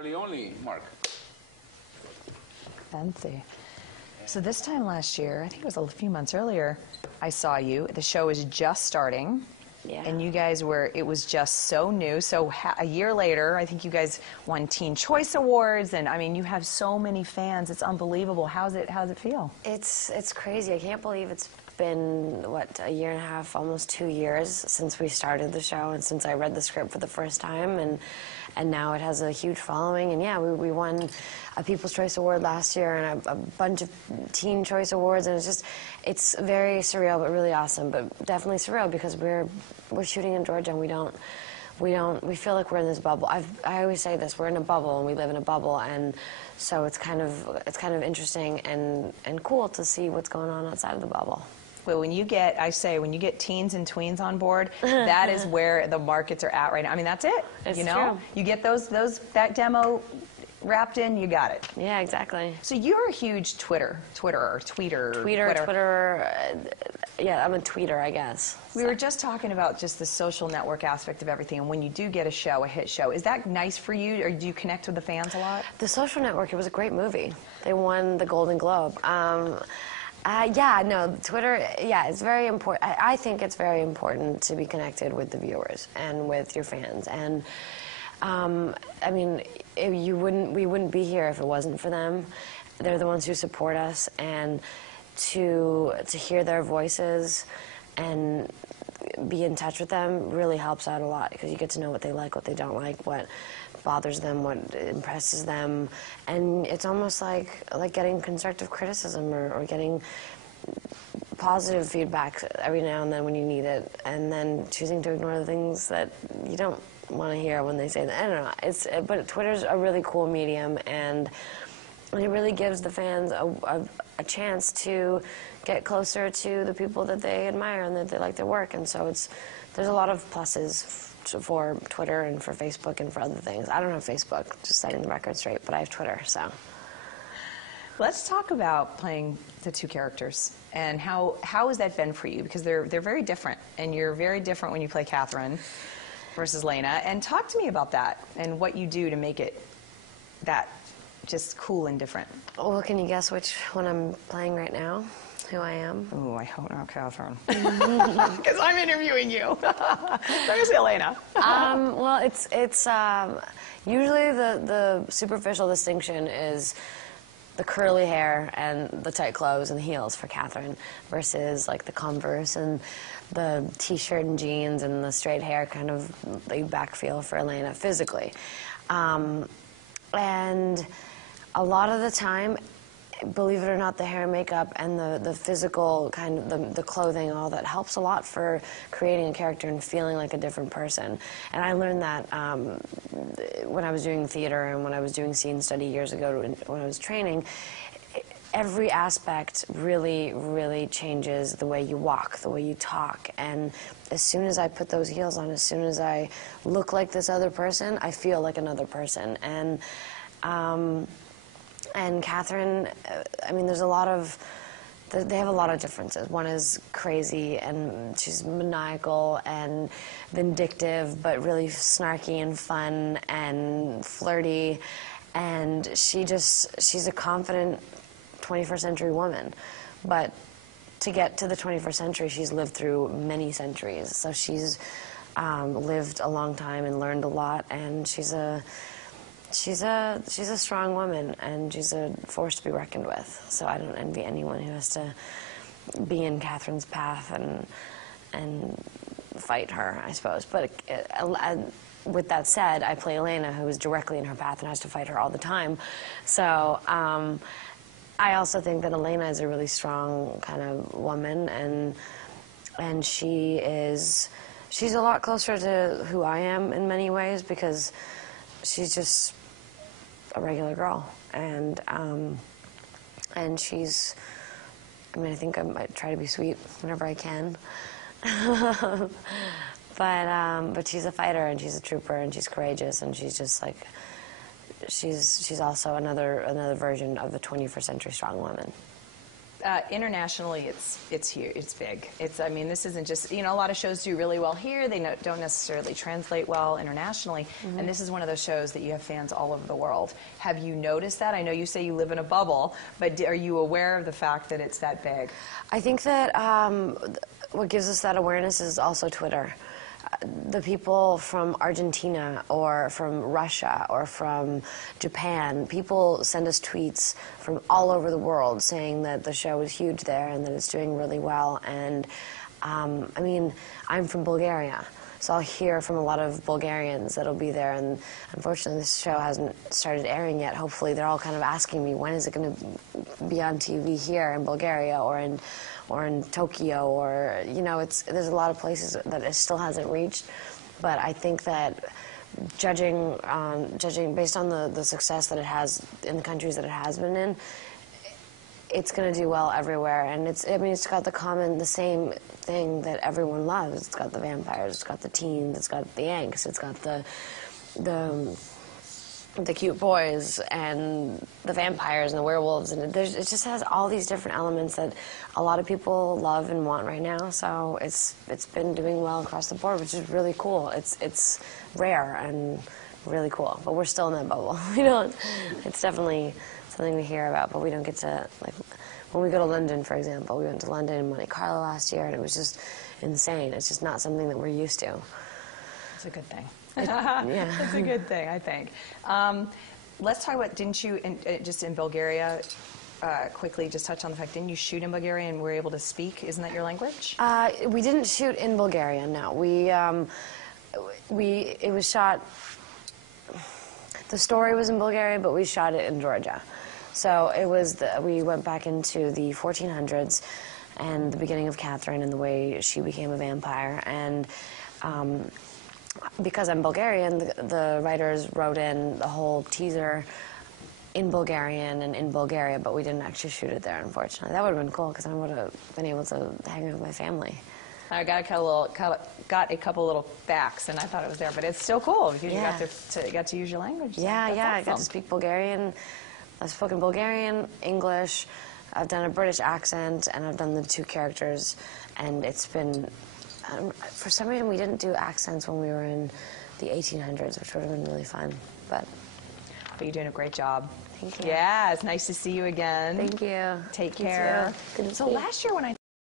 Only, Mark. Fancy. So this time last year, I think it was a few months earlier, I saw you. The show was just starting. Yeah. And you guys were, it was just so new. So a year later, I think you guys won Teen Choice Awards. And I mean, you have so many fans. It's unbelievable. How's it feel? It's crazy. I can't believe it's been, what, a year and a half, almost 2 years since we started the show and since I read the script for the first time. And now it has a huge following. And yeah, we won a People's Choice Award last year and a bunch of Teen Choice Awards. And it's very surreal, but really awesome. But definitely surreal because we're shooting in Georgia and we feel like we're in this bubble. I always say this, we're in a bubble and we live in a bubble. And so it's kind of interesting and cool to see what's going on outside of the bubble. Well, when you get teens and tweens on board, that is where the markets are at right now. I mean, that's it. It's you know, true. You get that demo wrapped in, you got it. Yeah, exactly. So you're a huge tweeter. Yeah, I'm a tweeter, I guess. We were just talking about just the social network aspect of everything, and when you do get a show, a hit show, is that nice for you, or do you connect with the fans a lot? The Social Network, it was a great movie. They won the Golden Globe. Yeah, no, Twitter, yeah, it's very important. I think it's very important to be connected with the viewers and with your fans. And, I mean, we wouldn't be here if it wasn't for them. They're the ones who support us, and to hear their voices and be in touch with them really helps out a lot, because you get to know what they like, what they don't like, what bothers them, what impresses them, and it's almost like getting constructive criticism or getting positive feedback every now and then when you need it, and then choosing to ignore the things that you don't want to hear when they say that. I don't know. But Twitter's a really cool medium, and it really gives the fans a chance to get closer to the people that they admire and that they like their work, and so there's a lot of pluses for Twitter and for Facebook and for other things. I don't have Facebook, just setting the record straight, but I have Twitter, so. Let's talk about playing the two characters, and how has that been for you? Because they're very different, and you're very different when you play Catherine versus Lena. And talk to me about that and what you do to make it that just cool and different. Well, can you guess which one I'm playing right now? Who I am? Oh, I hope not Catherine. Because I'm interviewing you. There's Elena. Well, it's usually the superficial distinction is the curly hair and the tight clothes and the heels for Catherine versus like the Converse and the t-shirt and jeans and the straight hair kind of laid back feel for Elena physically. And a lot of the time, believe it or not, the hair and makeup and the physical kind of the clothing, all that helps a lot for creating a character and feeling like a different person. And I learned that when I was doing theater and when I was doing scene study years ago when I was training. Every aspect really, really changes the way you walk, the way you talk. And as soon as I put those heels on, as soon as I look like this other person, I feel like another person. And Catherine, I mean, they have a lot of differences. One is crazy, and she's maniacal and vindictive, but really snarky and fun and flirty. And she's a confident 21st century woman. But to get to the 21st century, she's lived through many centuries. So she's lived a long time and learned a lot, and she's a strong woman, and she's a force to be reckoned with. So I don't envy anyone who has to be in Catherine's path and fight her, I suppose. But with that said, I play Elena, who is directly in her path and has to fight her all the time. So I also think that Elena is a really strong kind of woman, and she's a lot closer to who I am in many ways, because she's just a regular girl, and she's, I mean, I think I might try to be sweet whenever I can, but she's a fighter, and she's a trooper, and she's courageous, and she's just like, she's also another version of the 21st century strong woman. Internationally, it's huge. It's big. I mean, this isn't just, a lot of shows do really well here. They don't necessarily translate well internationally. Mm-hmm. And this is one of those shows that you have fans all over the world. Have you noticed that? I know you say you live in a bubble, but are you aware of the fact that it's that big? I think that what gives us that awareness is also Twitter. The people from Argentina or from Russia or from Japan, people send us tweets from all over the world saying that the show is huge there and that it's doing really well. And I mean, I'm from Bulgaria, so I'll hear from a lot of Bulgarians that'll be there. And unfortunately, this show hasn't started airing yet. Hopefully, they're all kind of asking me, when is it going to be on TV here in Bulgaria or in Tokyo, or there's a lot of places that it still hasn't reached. But I think that judging based on the success that it has in the countries that it has been in, it's going to do well everywhere. And it's got the same thing that everyone loves. It's got the vampires, it's got the teens, it's got the angst, it's got the cute boys and the vampires and the werewolves, and it just has all these different elements that a lot of people love and want right now. So it's been doing well across the board, which is really cool. It's rare and really cool, but we're still in that bubble. It's definitely something we hear about, but we don't get to, like, when we go to London, for example. We went to London and Monte Carlo last year, and it was just insane. It's just not something that we're used to. It's a good thing. Yeah. It's a good thing, I think. Let's talk about, didn't you, just in Bulgaria, quickly just touch on the fact, didn't you shoot in Bulgaria and were able to speak? Isn't that your language? We didn't shoot in Bulgaria, no. It was shot, the story was in Bulgaria, but we shot it in Georgia. So it was, we went back into the 1400s and the beginning of Catherine and the way she became a vampire. And because I'm Bulgarian, the writers wrote in the whole teaser in Bulgarian and in Bulgaria, but we didn't actually shoot it there, unfortunately. That would have been cool, because I would have been able to hang out with my family. I got a couple little facts, and I thought it was there, but it's still cool because you got to use your language. So yeah, awesome. I got to speak Bulgarian. I've spoken Bulgarian, English. I've done a British accent, and I've done the two characters, and it's been. For some reason, we didn't do accents when we were in the 1800s, which would have been really fun. But you're doing a great job. Thank you. Yeah, it's nice to see you again. Thank you. Take care. Good to So see you. last year when I